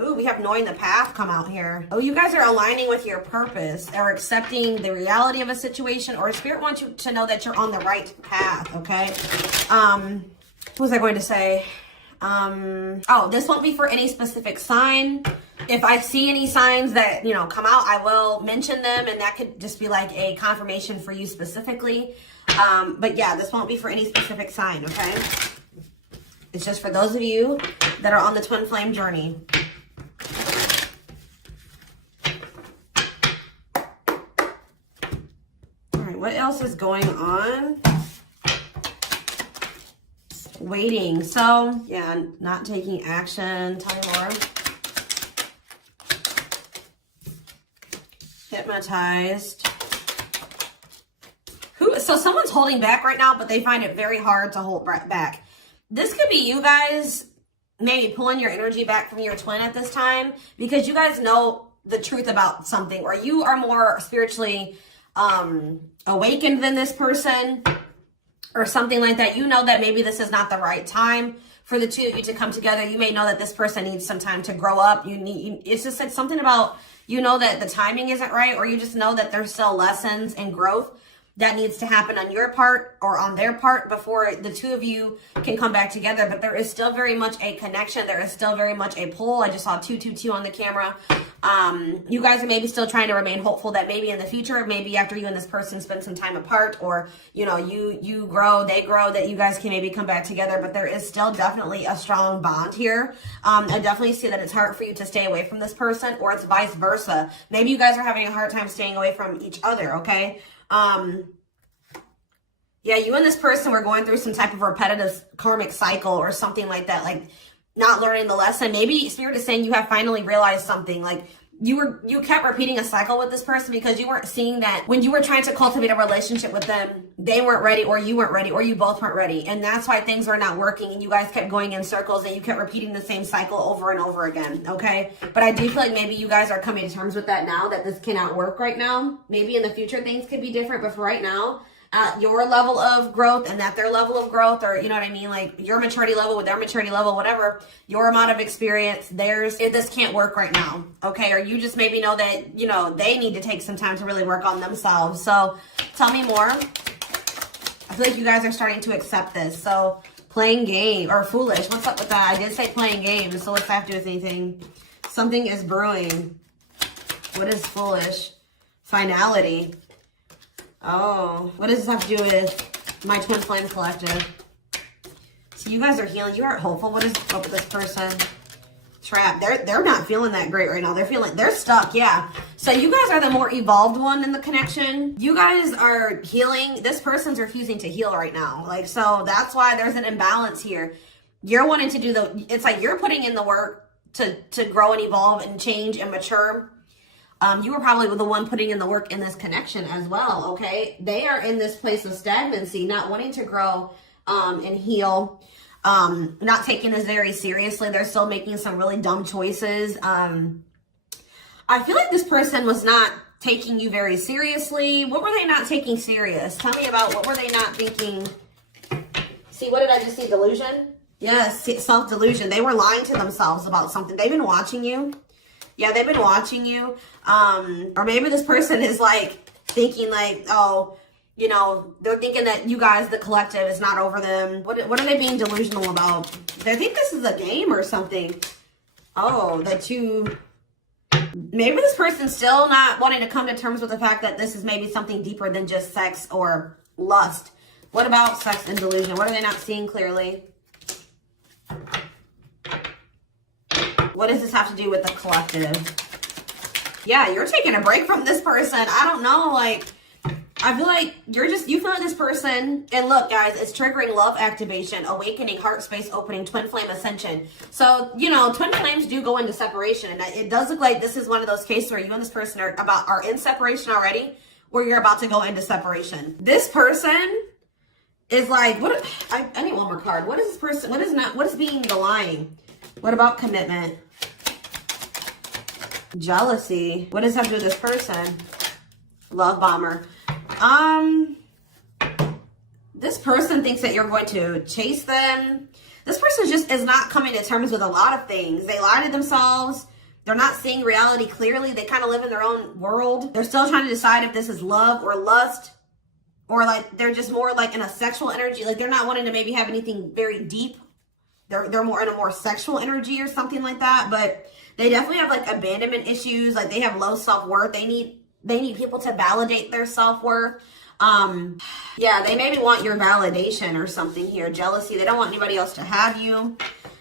Ooh, we have knowing the path come out here. Oh, you guys are aligning with your purpose or accepting the reality of a situation, or Spirit wants you to know that you're on the right path, okay? What was I going to say? Oh, this won't be for any specific sign. If I see any signs that, you know, come out, I will mention them, and that could just be like a confirmation for you specifically. But yeah, this won't be for any specific sign, okay? It's just for those of you that are on the twin flame journey. All right, what else is going on? Waiting. So, yeah, not taking action. Tell me more. Hypnotized. So someone's holding back right now, but they find it very hard to hold back. This could be you guys maybe pulling your energy back from your twin at this time because you guys know the truth about something, or you are more spiritually awakened than this person or something like that. You know that maybe this is not the right time for the two of you to come together. You may know that this person needs some time to grow up. It's just like something about, you know, that the timing isn't right, or you just know that there's still lessons and growth that needs to happen on your part or on their part before the two of you can come back together. But there is still very much a connection. There is still very much a pull. I just saw 222 on the camera. You guys are maybe still trying to remain hopeful that maybe in the future, maybe after you and this person spend some time apart, or, you know, you grow, they grow, that you guys can maybe come back together. But there is still definitely a strong bond here. I definitely see that it's hard for you to stay away from this person, or it's vice versa. Maybe you guys are having a hard time staying away from each other, okay? Yeah, you and this person were going through some type of repetitive karmic cycle or something like that, like not learning the lesson. Maybe Spirit is saying you have finally realized something. Like you kept repeating a cycle with this person because you weren't seeing that when you were trying to cultivate a relationship with them, they weren't ready, or you weren't ready, or you both weren't ready. And that's why things were not working, and you guys kept going in circles, and you kept repeating the same cycle over and over again, okay? But I do feel like maybe you guys are coming to terms with that now, that this cannot work right now. Maybe in the future things could be different, but for right now, at your level of growth and at their level of growth, or you know what I mean, like your maturity level with their maturity level, whatever, your amount of experience, this can't work right now, okay? Or you just maybe know that, you know, they need to take some time to really work on themselves. So tell me more. I feel like you guys are starting to accept this. So playing game, or foolish, what's up with that? I did say playing games, so what's that have to do with anything? Something is brewing. What is foolish? Finality. Oh, what does this have to do with my twin flame collective? So you guys are healing. You are hopeful. What is up with this person? Trap. They're not feeling that great right now. They're stuck. Yeah. So you guys are the more evolved one in the connection. You guys are healing. This person's refusing to heal right now. Like, so that's why there's an imbalance here. You're wanting to do it's like you're putting in the work to grow and evolve and change and mature. You were probably the one putting in the work in this connection as well, okay? They are in this place of stagnancy, not wanting to grow and heal, not taking this very seriously. They're still making some really dumb choices. I feel like this person was not taking you very seriously. What were they not taking serious? Tell me about what were they not thinking? See, what did I just see? Delusion? Yes, self-delusion. They were lying to themselves about something. They've been watching you. Yeah, they've been watching you. Or maybe this person is like thinking like, oh, you know, they're thinking that you guys, the collective, is not over them. What are they being delusional about? They think this is a game or something. Oh, maybe this person's still not wanting to come to terms with the fact that this is maybe something deeper than just sex or lust. What about sex and delusion? What are they not seeing clearly? What does this have to do with the collective? Yeah, you're taking a break from this person. I don't know, like, I feel like you feel like this person, and look, guys, it's triggering love activation, awakening, heart space opening, twin flame ascension. So, you know, twin flames do go into separation, and it does look like this is one of those cases where you and this person are in separation already, or you're about to go into separation. This person is like, I need one more card. What is this person, what is being the lying? What about commitment? Jealousy. What does that have to do with this person? Love bomber. This person thinks that you're going to chase them. This person just is not coming to terms with a lot of things. They lie to themselves. They're not seeing reality clearly. They kind of live in their own world. They're still trying to decide if this is love or lust, or like they're just more like in a sexual energy. Like they're not wanting to maybe have anything very deep. They're more in a more sexual energy or something like that. But they definitely have like abandonment issues. Like they have low self-worth. They need people to validate their self-worth. Yeah, they maybe want your validation or something here. Jealousy. They don't want anybody else to have you.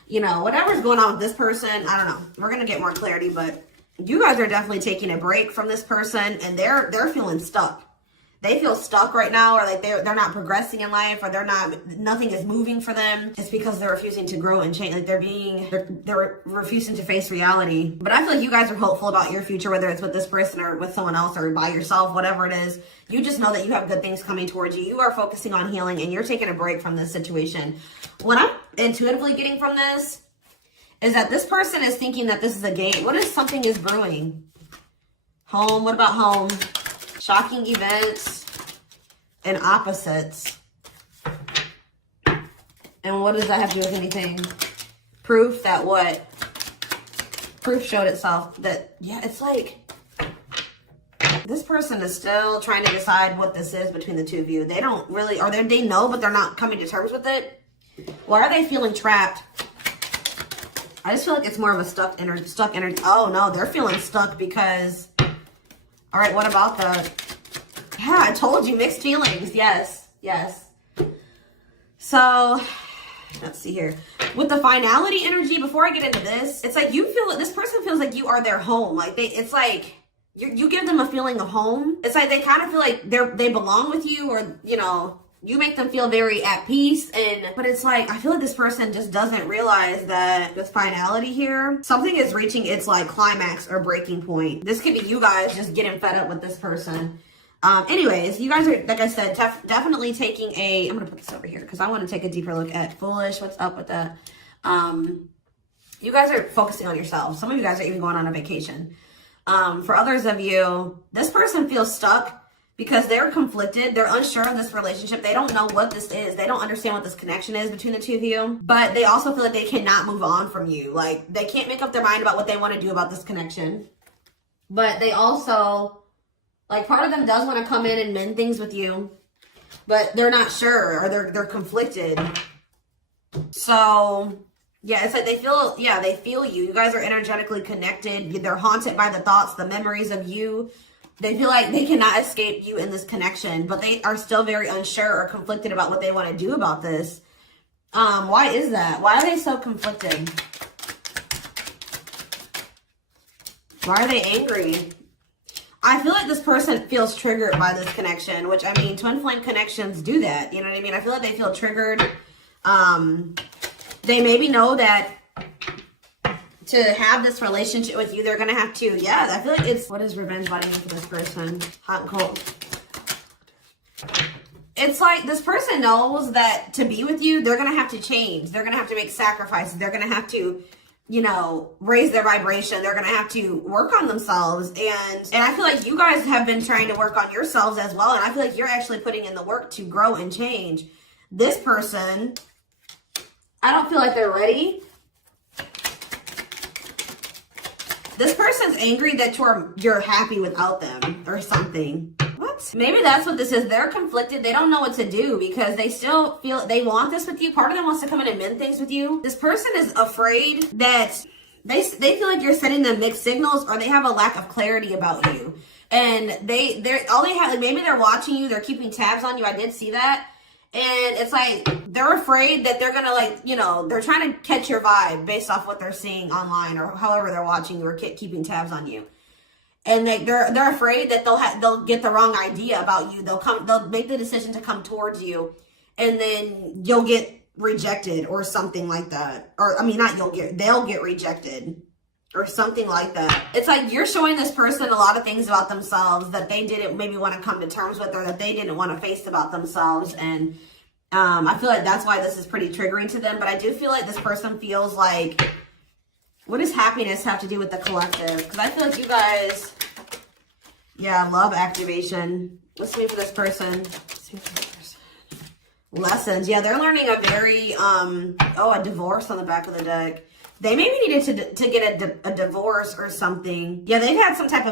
You know, whatever's going on with this person, I don't know. We're going to get more clarity, but you guys are definitely taking a break from this person, and they're feeling stuck. They feel stuck right now, or like they're not progressing in life, or nothing is moving for them. It's because they're refusing to grow and change. Like they're refusing to face reality. But I feel like you guys are hopeful about your future, whether it's with this person or with someone else or by yourself, whatever it is. You just know that you have good things coming towards you. You are focusing on healing, and you're taking a break from this situation. What I'm intuitively getting from this is that this person is thinking that this is a game. What if something is brewing? Home. What about home? Shocking events and opposites. And what does that have to do with anything? Proof that what? Proof showed itself that, yeah, it's like this person is still trying to decide what this is between the two of you. They don't really, or they know, but they're not coming to terms with it. Why are they feeling trapped? I just feel like it's more of a stuck energy. Oh no, they're feeling stuck because, all right, what about the, yeah, I told you, mixed feelings. Yes. So, let's see here. With the finality energy, before I get into this, it's like you feel that this person feels like you are their home. Like it's like you give them a feeling of home. It's like they kind of feel like they belong with you, or, you know, you make them feel very at peace. But it's like, I feel like this person just doesn't realize that this finality here, something is reaching its like climax or breaking point. This could be you guys just getting fed up with this person. Anyways, you guys are, like I said, definitely taking I'm going to put this over here because I want to take a deeper look at foolish. What's up with that? You guys are focusing on yourselves. Some of you guys are even going on a vacation. For others of you, this person feels stuck because they're conflicted. They're unsure of this relationship. They don't know what this is. They don't understand what this connection is between the two of you. But they also feel like they cannot move on from you. Like, they can't make up their mind about what they want to do about this connection. But they also, like, part of them does want to come in and mend things with you. But they're not sure, or they're conflicted. So, yeah, it's like they feel you. You guys are energetically connected. They're haunted by the thoughts, the memories of you. They feel like they cannot escape you in this connection, but they are still very unsure or conflicted about what they want to do about this. Why is that? Why are they so conflicted? Why are they angry? I feel like this person feels triggered by this connection, which, I mean, twin flame connections do that. You know what I mean? I feel like they feel triggered. They maybe know that to have this relationship with you, they're going to have to, yeah, I feel like it's, what is revenge body mean for this person? Hot and cold. It's like this person knows that to be with you, they're going to have to change. They're going to have to make sacrifices. They're going to have to, you know, raise their vibration. They're going to have to work on themselves. And I feel like you guys have been trying to work on yourselves as well. And I feel like you're actually putting in the work to grow and change. This person, I don't feel like they're ready. This person's angry that you're happy without them or something. What? Maybe that's what this is. They're conflicted. They don't know what to do because they still feel they want this with you. Part of them wants to come in and mend things with you. This person is afraid that they feel like you're sending them mixed signals, or they have a lack of clarity about you. And they're all they have, like, maybe they're watching you, they're keeping tabs on you. I did see that. And it's like, they're afraid that they're going to, like, you know, they're trying to catch your vibe based off what they're seeing online or however they're watching you or keeping tabs on you. And they're afraid that they'll get the wrong idea about you. They'll make the decision to come towards you, and then you'll get rejected or something like that. Or, I mean, they'll get rejected or something like that. It's like you're showing this person a lot of things about themselves that they didn't maybe want to come to terms with, or that they didn't want to face about themselves. And I feel like that's why this is pretty triggering to them. But I do feel like this person feels like, what does happiness have to do with the collective? Because I feel like you guys, yeah, love activation. Let's see for this person. Let's see for this person. Lessons. Yeah, they're learning a very, a divorce on the back of the deck. They maybe needed to get a divorce or something. Yeah, they had some type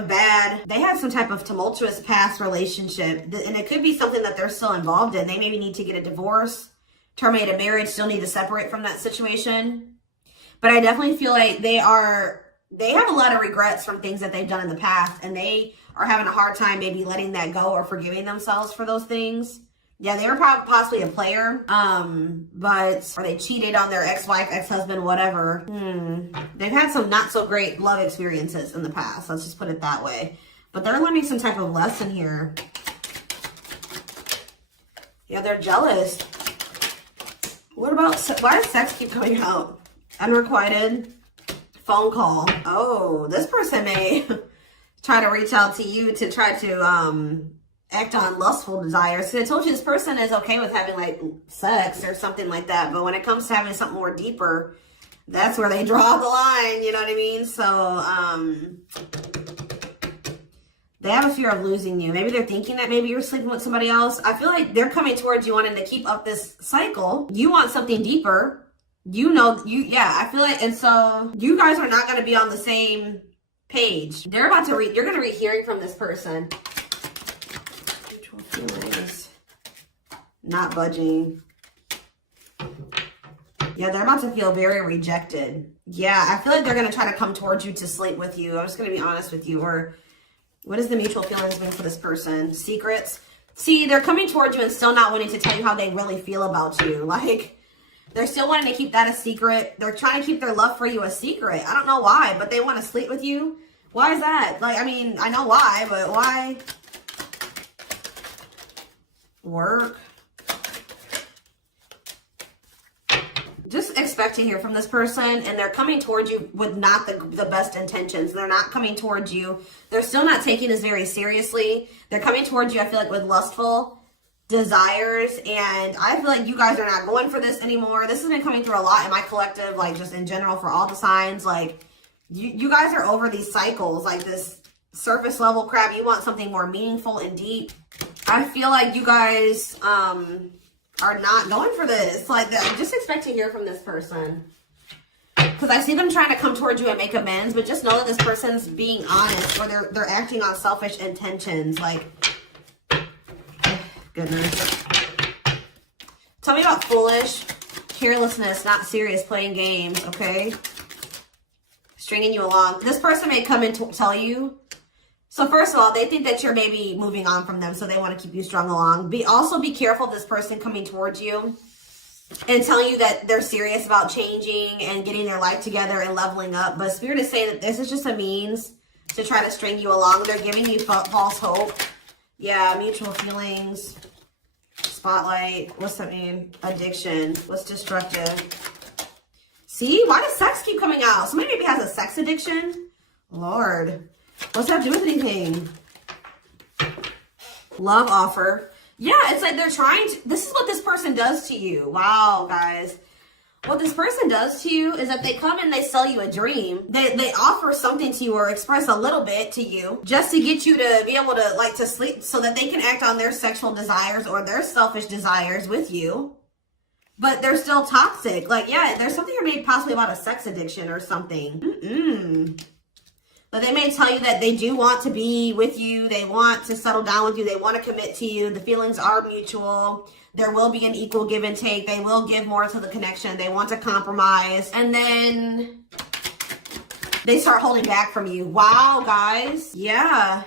of tumultuous past relationship. And it could be something that they're still involved in. They maybe need to get a divorce, terminate a marriage, still need to separate from that situation. But I definitely feel like they have a lot of regrets from things that they've done in the past. And they are having a hard time maybe letting that go or forgiving themselves for those things. Yeah, they were possibly a player, or they cheated on their ex-wife, ex-husband, whatever. They've had some not so great love experiences in the past. Let's just put it that way. But they're learning some type of lesson here. Yeah, they're jealous. What about, why does sex keep coming out? Unrequited phone call. Oh, this person may try to reach out to you to try to, act on lustful desires. So I told you this person is okay with having like sex or something like that, but when it comes to having something more deeper, that's where they draw the line, you know what I mean? So they have a fear of losing you. Maybe they're thinking that maybe you're sleeping with somebody else. I feel like they're coming towards you wanting to keep up this cycle. You want something deeper. I feel like, and so you guys are not going to be on the same page. You're going to be hearing from this person. Feelings. Not budging. Yeah, they're about to feel very rejected. Yeah, I feel like they're going to try to come towards you to sleep with you. I'm just going to be honest with you. Or what is the mutual feelings mean for this person? Secrets. See, they're coming towards you and still not wanting to tell you how they really feel about you. Like, they're still wanting to keep that a secret. They're trying to keep their love for you a secret. I don't know why, but they want to sleep with you. Why is that? Like, I mean, I know why, but why? Work. Just expect to hear from this person, and they're coming towards you with not the best intentions. They're not coming towards you. They're still not taking this very seriously. They're coming towards you, I feel like, with lustful desires, and I feel like you guys are not going for this anymore. This has been coming through a lot in my collective, like just in general for all the signs. Like you guys are over these cycles, like this surface level crap. You want something more meaningful and deep. I feel like you guys are not going for this. Like, just expect to hear from this person. Because I see them trying to come towards you and make amends, but just know that this person's being honest, or they're acting on selfish intentions. Like, goodness. Tell me about foolish, carelessness, not serious, playing games, okay? Stringing you along. This person may come and tell you. So first of all, they think that you're maybe moving on from them, so they want to keep you strung along. Also be careful of this person coming towards you and telling you that they're serious about changing and getting their life together and leveling up. But Spirit is saying that this is just a means to try to string you along. They're giving you false hope. Yeah, mutual feelings. Spotlight. What's that mean? Addiction. What's destructive? See? Why does sex keep coming out? Somebody maybe has a sex addiction. Lord. What's that do with anything? Love offer. Yeah, it's like they're trying to... This is what this person does to you. Wow, guys. What this person does to you is that they come and they sell you a dream. They offer something to you or express a little bit to you just to get you to be able to, like, to sleep so that they can act on their sexual desires or their selfish desires with you. But they're still toxic. Like, yeah, there's something here maybe possibly about a sex addiction or something. But they may tell you that they do want to be with you. They want to settle down with you. They want to commit to you. The feelings are mutual. There will be an equal give and take. They will give more to the connection. They want to compromise. And then they start holding back from you. Wow, guys. Yeah.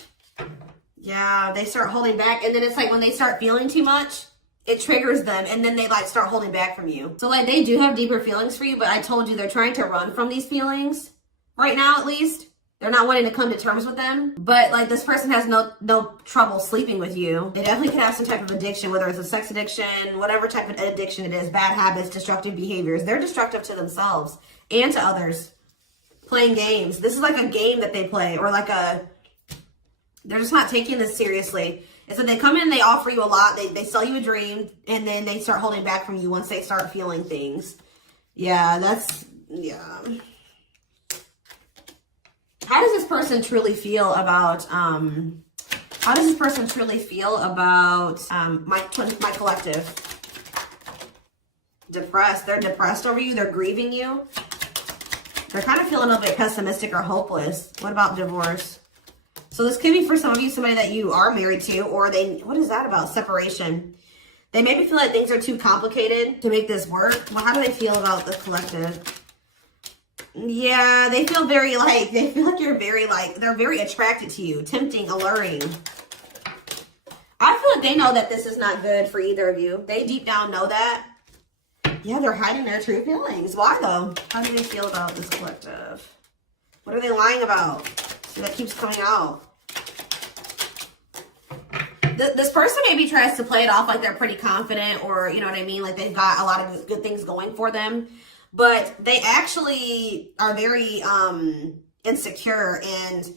Yeah, they start holding back. And then it's like when they start feeling too much, it triggers them. And then they like start holding back from you. So like they do have deeper feelings for you. But I told you they're trying to run from these feelings. Right now, at least. They're not wanting to come to terms with them. But like this person has no trouble sleeping with you. They definitely could have some type of addiction, whether it's a sex addiction, whatever type of addiction it is, bad habits, destructive behaviors. They're destructive to themselves and to others. Playing games. This is like a game that they play, or like they're just not taking this seriously. And so they come in, they offer you a lot, they sell you a dream, and then they start holding back from you once they start feeling things. Yeah, yeah. How does this person truly feel about, my collective? Depressed. They're depressed over you. They're grieving you. They're kind of feeling a little bit pessimistic or hopeless. What about divorce? So this could be for some of you, somebody that you are married to, or what is that about? Separation. They maybe feel like things are too complicated to make this work. Well, how do they feel about the collective? Yeah, they feel very they feel like you're very they're very attracted to you, tempting, alluring. I feel like they know that this is not good for either of you. They deep down know that. Yeah, they're hiding their true feelings. Why though? How do they feel about this collective? What are they lying about? See, that keeps coming out. This person maybe tries to play it off like they're pretty confident, or you know what I mean, like they've got a lot of good things going for them, but they actually are very insecure, and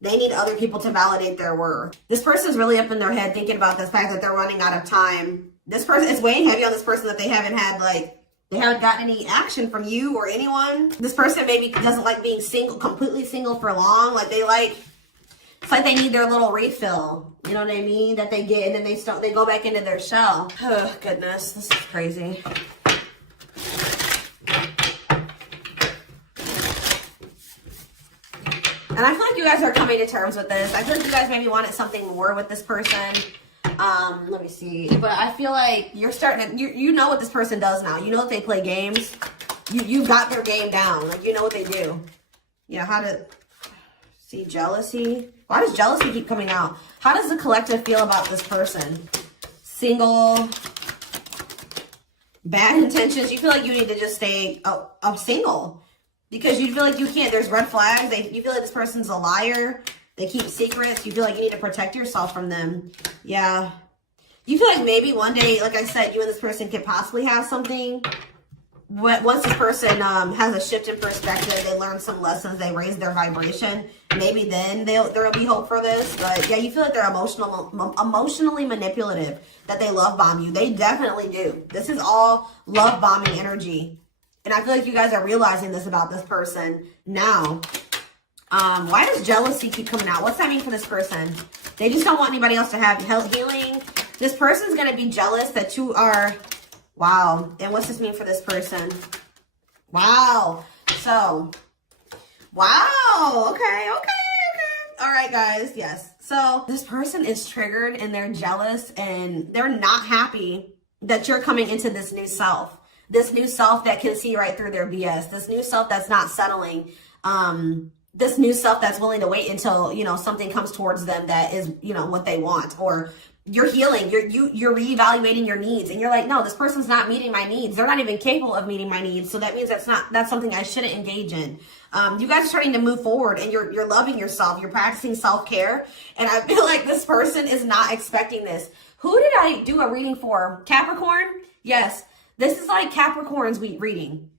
they need other people to validate their worth. This person's really up in their head thinking about the fact that they're running out of time. This person is weighing heavy on this person that they haven't had they haven't gotten any action from you or anyone. This person maybe doesn't like being single, completely single for long. It's like they need their little refill. You know what I mean? That they get, and then they go back into their shell. Oh, goodness. This is crazy. And I feel like you guys are coming to terms with this. I feel like you guys maybe wanted something more with this person. Let me see. But I feel like you're starting to, you know what this person does now. You know that they play games. You got their game down. Like, you know what they do. Yeah, how to see jealousy. Why does jealousy keep coming out? How does the collective feel about this person? Single. Bad intentions. You feel like you need to just stay single. Because you feel like you can't. There's red flags. You feel like this person's a liar. They keep secrets. You feel like you need to protect yourself from them. Yeah. You feel like maybe one day, like I said, you and this person could possibly have something. Once this person has a shift in perspective, they learn some lessons, they raise their vibration, maybe then there'll be hope for this. But yeah, you feel like they're emotionally manipulative, that they love bomb you. They definitely do. This is all love bombing energy. And I feel like you guys are realizing this about this person now. Why does jealousy keep coming out? What's that mean for this person? They just don't want anybody else to have health healing. This person's going to be jealous that you are... Wow. And what's this mean for this person? Wow. So, wow. Okay. All right, guys. Yes. So this person is triggered and they're jealous and they're not happy that you're coming into this new self. This new self that can see right through their BS. This new self that's not settling. This new self that's willing to wait until, something comes towards them that is, what they want. Or you're healing, you're reevaluating your needs, and you're like, no, this person's not meeting my needs. They're not even capable of meeting my needs. So that means that's something I shouldn't engage in. You guys are starting to move forward, and you're loving yourself. You're practicing self-care, and I feel like this person is not expecting this. Who did I do a reading for? Capricorn? Yes, this is like Capricorn's reading.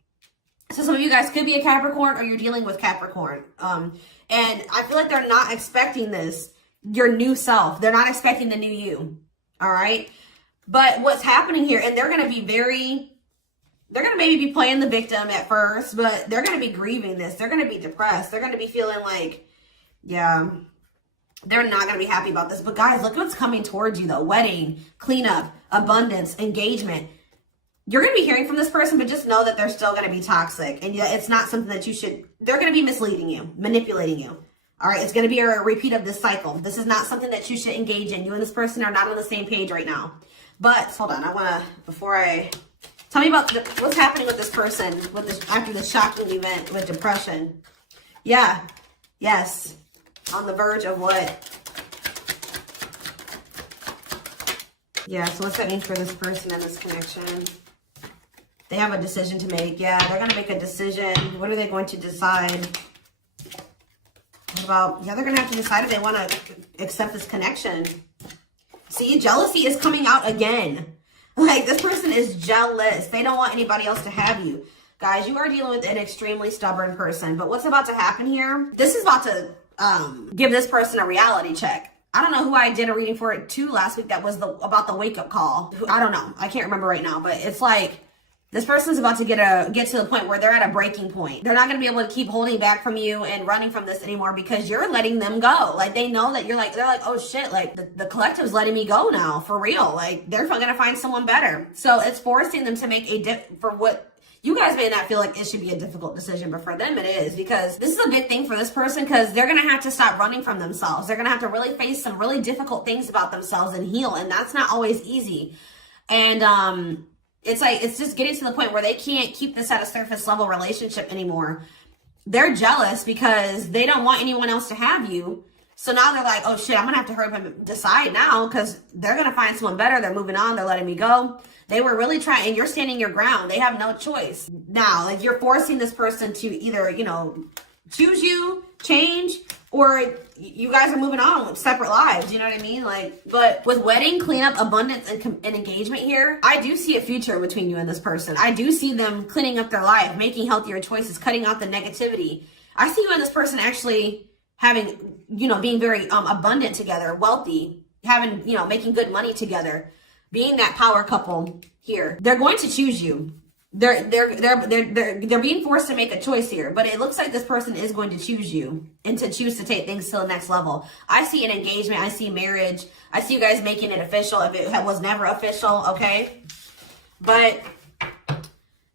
So some of you guys could be a Capricorn, or you're dealing with Capricorn. And I feel like they're not expecting this. Your new self. They're not expecting the new you. All right. But what's happening here, and they're going to maybe be playing the victim at first, but they're going to be grieving this. They're going to be depressed. They're going to be feeling like, yeah, they're not going to be happy about this. But guys, look what's coming towards you though. Wedding, cleanup, abundance, engagement. You're going to be hearing from this person, but just know that they're still going to be toxic. And it's not something that they're going to be misleading you, manipulating you. All right, it's going to be a repeat of this cycle. This is not something that you should engage in. You and this person are not on the same page right now. But hold on, tell me about what's happening with this person after this shocking event with depression. Yeah, yes, on the verge of what? Yeah, so what's that mean for this person and this connection? They have a decision to make. Yeah, they're going to make a decision. What are they going to decide? They're going to have to decide if they want to accept this connection. See, jealousy is coming out again. Like, this person is jealous. They don't want anybody else to have you. Guys, you are dealing with an extremely stubborn person. But what's about to happen here? This is about to give this person a reality check. I don't know who I did a reading for it too last week that was about the wake-up call. I don't know. I can't remember right now. But it's like, This person's about to get to the point where they're at a breaking point. They're not going to be able to keep holding back from you and running from this anymore because you're letting them go. Like, they know that they're like, oh shit, like the collective's letting me go now, for real. Like, they're going to find someone better. So it's forcing them to make for what you guys may not feel like it should be a difficult decision, but for them it is, because this is a big thing for this person, because they're going to have to stop running from themselves. They're going to have to really face some really difficult things about themselves and heal. And that's not always easy. And, it's just getting to the point where they can't keep this at a surface level relationship anymore. They're jealous because they don't want anyone else to have you. So now they're like, oh shit, I'm going to have to hurry up and decide now, because they're going to find someone better. They're moving on. They're letting me go. They were really trying, and you're standing your ground. They have no choice. Now, like, you're forcing this person to either, choose you, change, or you guys are moving on with separate lives. You know what I mean? Like, but with wedding, cleanup, abundance, and engagement here, I do see a future between you and this person. I do see them cleaning up their life, making healthier choices, cutting out the negativity. I see you and this person actually having, being very abundant together, wealthy, having, making good money together, being that power couple here. They're going to choose you. They're being forced to make a choice here, but it looks like this person is going to choose you and to choose to take things to the next level. I see an engagement. I see marriage. I see you guys making it official if it was never official, okay? But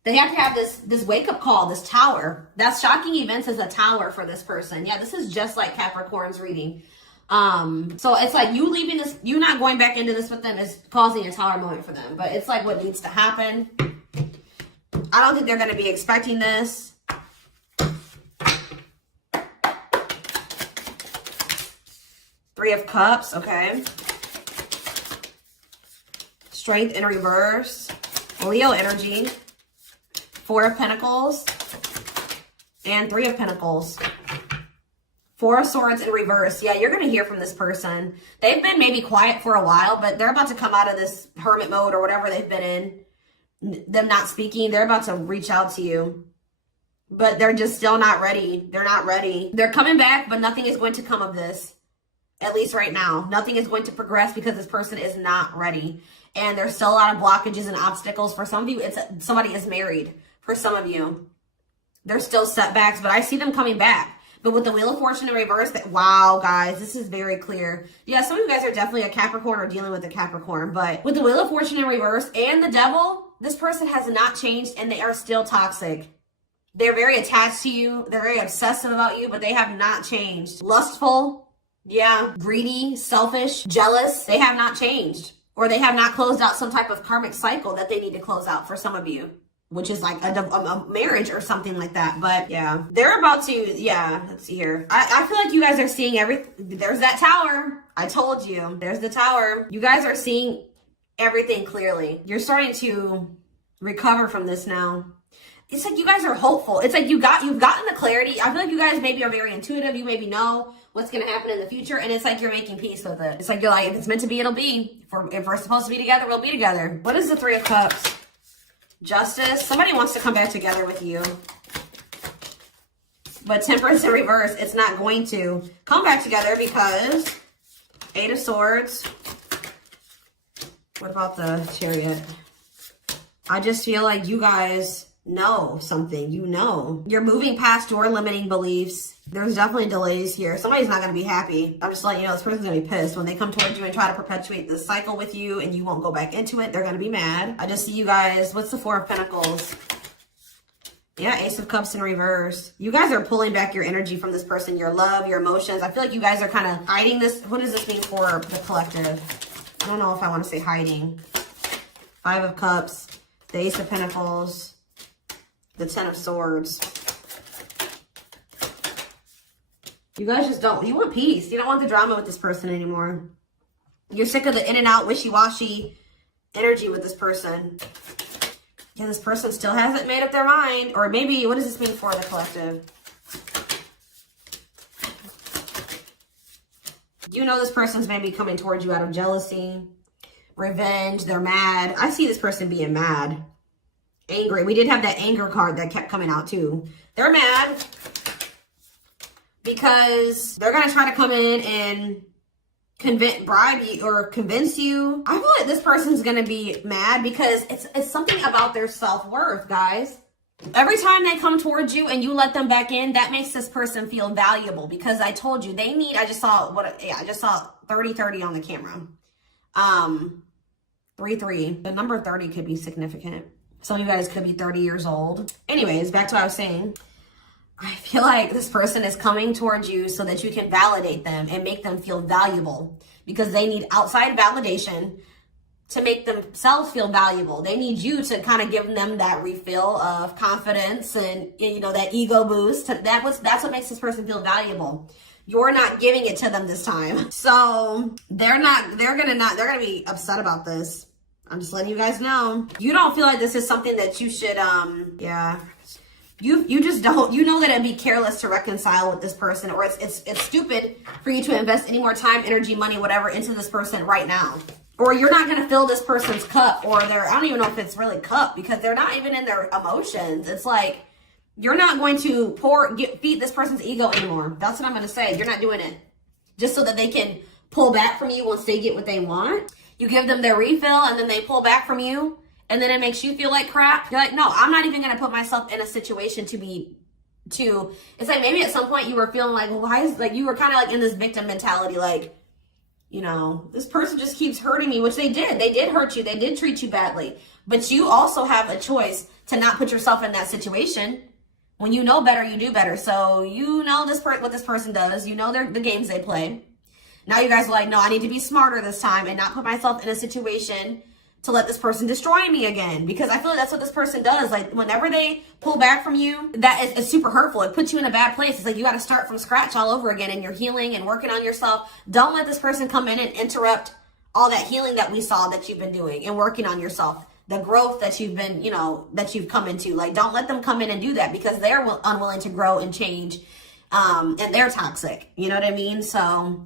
they have to have this wake-up call, this tower. That's shocking events as a tower for this person. Yeah, this is just like Capricorn's reading. So it's like you leaving this, you not going back into this with them is causing a tower moment for them. But it's like what needs to happen. I don't think they're going to be expecting this. Three of Cups, okay. Strength in reverse. Leo energy. Four of Pentacles. And Three of Pentacles. Four of Swords in reverse. Yeah, you're going to hear from this person. They've been maybe quiet for a while, but they're about to come out of this hermit mode or whatever they've been in. Them not speaking, they're about to reach out to you, but they're just still not ready. They're not ready. They're coming back, but nothing is going to come of this, at least right now. Nothing is going to progress because this person is not ready, and there's still a lot of blockages and obstacles. For some of you, somebody is married. For some of you, there's still setbacks, but I see them coming back. But with the Wheel of Fortune in reverse, wow, guys, this is very clear. Yeah, some of you guys are definitely a Capricorn or dealing with a Capricorn, but with the Wheel of Fortune in reverse and the Devil, this person has not changed and they are still toxic. They're very attached to you. They're very obsessive about you, but they have not changed. Lustful, yeah, greedy, selfish, jealous. They have not changed, or they have not closed out some type of karmic cycle that they need to close out for some of you, which is like a marriage or something like that. But yeah, they're about to, yeah, let's see here. I feel like you guys are seeing everything. There's that tower. I told you, there's the tower. You guys are seeing everything clearly. You're starting to recover from this now. It's like you guys are hopeful. It's like you've gotten the clarity. I feel like you guys maybe are very intuitive. You maybe know what's going to happen in the future. And it's like you're making peace with it. It's like you're like, if it's meant to be, it'll be. If we're supposed to be together, we'll be together. What is the Three of Cups? Justice. Somebody wants to come back together with you. But Temperance in reverse, it's not going to come back together because Eight of Swords. What about the Chariot? I just feel like you guys know something. You're moving past your limiting beliefs. There's definitely delays here. Somebody's not going to be happy. I'm just letting you know this person's going to be pissed when they come towards you and try to perpetuate this cycle with you and you won't go back into it. They're going to be mad. I just see you guys. What's the Four of Pentacles? Yeah, Ace of Cups in reverse. You guys are pulling back your energy from this person, your love, your emotions. I feel like you guys are kind of hiding this. What does this mean for the collective? I don't know if I want to say hiding. Five of Cups, the Ace of Pentacles, the Ten of Swords. You guys just don't, you want peace. You don't want the drama with this person anymore. You're sick of the in and out, wishy-washy energy with this person. Yeah, this person still hasn't made up their mind. Or maybe, what does this mean for the collective? You know this person's maybe coming towards you out of jealousy, revenge. They're mad. I see this person being mad, angry. We did have that anger card that kept coming out too. They're mad because they're going to try to come in and bribe you or convince you. I feel like this person's gonna be mad because it's something about their self-worth, guys. Every time they come towards you and you let them back in, that makes this person feel valuable, because I told you they need, I just saw 30 on the camera. 3-3. The number 30 could be significant. Some of you guys could be 30 years old. Anyways, back to what I was saying. I feel like this person is coming towards you so that you can validate them and make them feel valuable, because they need outside validation to make themselves feel valuable. They need you to kind of give them that refill of confidence and, you know, that ego boost. That's what makes this person feel valuable. You're not giving it to them this time. So they're gonna be upset about this. I'm just letting you guys know. You don't feel like this is something that you should, yeah. You just don't, you know that it'd be careless to reconcile with this person, or it's stupid for you to invest any more time, energy, money, whatever into this person right now. Or you're not going to fill this person's cup, or I don't even know if it's really cup, because they're not even in their emotions. It's like, you're not going to feed this person's ego anymore. That's what I'm going to say. You're not doing it just so that they can pull back from you once they get what they want. You give them their refill and then they pull back from you, and then it makes you feel like crap. You're like, no, I'm not even going to put myself in a situation it's like maybe at some point you were feeling like, well, why is, like, you were kind of like in this victim mentality, like, you know, this person just keeps hurting me, which they did. They did hurt you. They did treat you badly. But you also have a choice to not put yourself in that situation. When you know better, you do better. So you know what this person does. You know the games they play. Now you guys are like, no, I need to be smarter this time and not put myself in a situation to let this person destroy me again. Because I feel like that's what this person does. Like, whenever they pull back from you, it's super hurtful. It puts you in a bad place. It's like you got to start from scratch all over again, and you're healing and working on yourself. Don't let this person come in and interrupt all that healing that we saw that you've been doing and working on yourself. The growth that you've been, that you've come into. Like, don't let them come in and do that, because they're unwilling to grow and change. And they're toxic. You know what I mean? So